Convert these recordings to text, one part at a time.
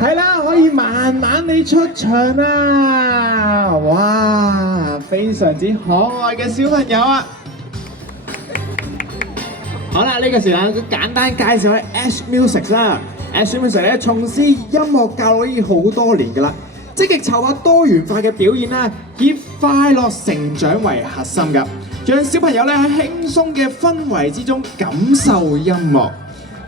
係啦，可以慢慢地出場啦！哇，非常之可愛嘅小朋友啊！好啦，呢個時間簡單介紹下 Ash Music 啦。Ash Music 咧從事音樂教育已經好多年㗎啦，積極籌劃多元化嘅表演啦，以快樂成長為核心㗎，讓小朋友咧喺輕鬆嘅氛圍之中感受音樂。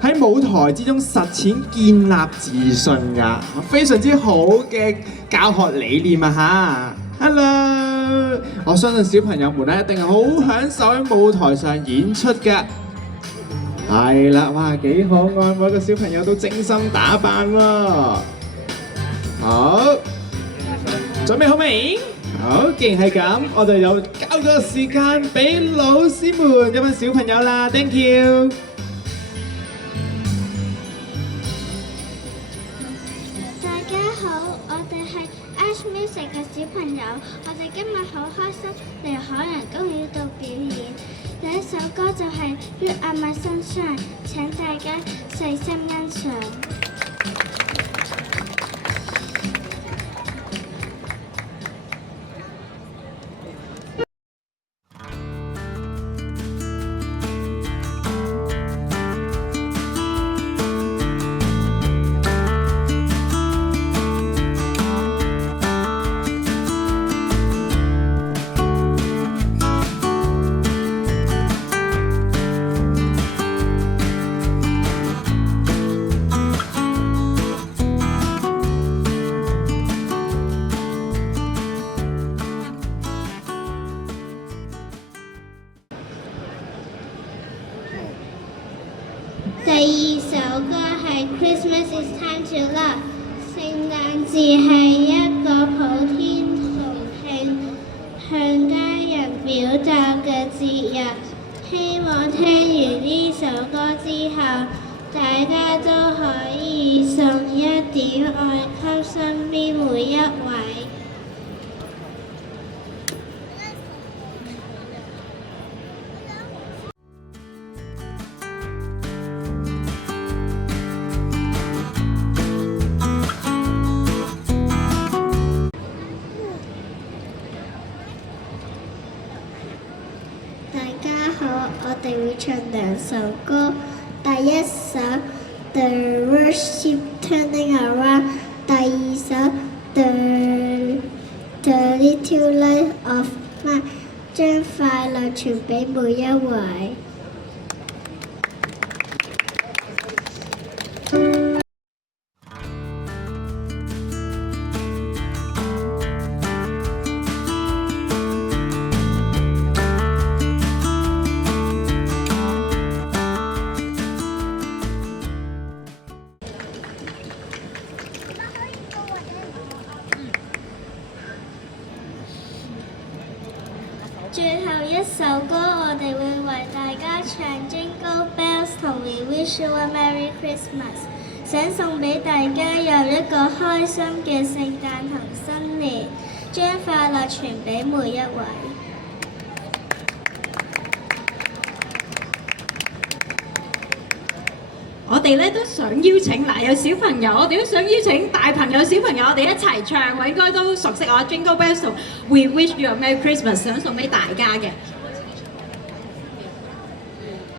喺舞台之中實踐建立自信㗎，非常之好嘅教學理念啊嚇 ！Hello， 我相信小朋友們咧一定係好享受喺舞台上演出㗎。係啦，哇幾可愛，每個小朋友都精心打扮喎。好，準備好未？好，既然係咁，我哋又交咗時間俾老師們一班小朋友啦 ，thank you。Ash Music 嘅小朋友，我哋今日好開心嚟海洋公園度表演。第一首歌就係《You Are My Sunshine》，請大家細心欣賞。第二首歌係 Christmas is time to love， 聖誕節係一個普天同慶，向家人表達嘅節日。希望聽完呢首歌之後，大家都可以送一點愛給身邊每一位。大家好，我哋會唱兩首歌。第一首 The Worship Turning Around， 第二首 The Little Light of Mine， 將快樂傳俾每一位。最後一首歌，我哋會為大家唱 Jingle Bells 同 We Wish You a Merry Christmas， 想送俾大家有一個開心嘅聖誕同新年，將快樂傳俾每一位。我哋咧都想邀請有小朋友，我哋都想邀請大朋友、小朋友，我哋一齊唱，我應該都熟悉我 Jingle Bells 同 We Wish You a Merry Christmas， 想送俾大家嘅。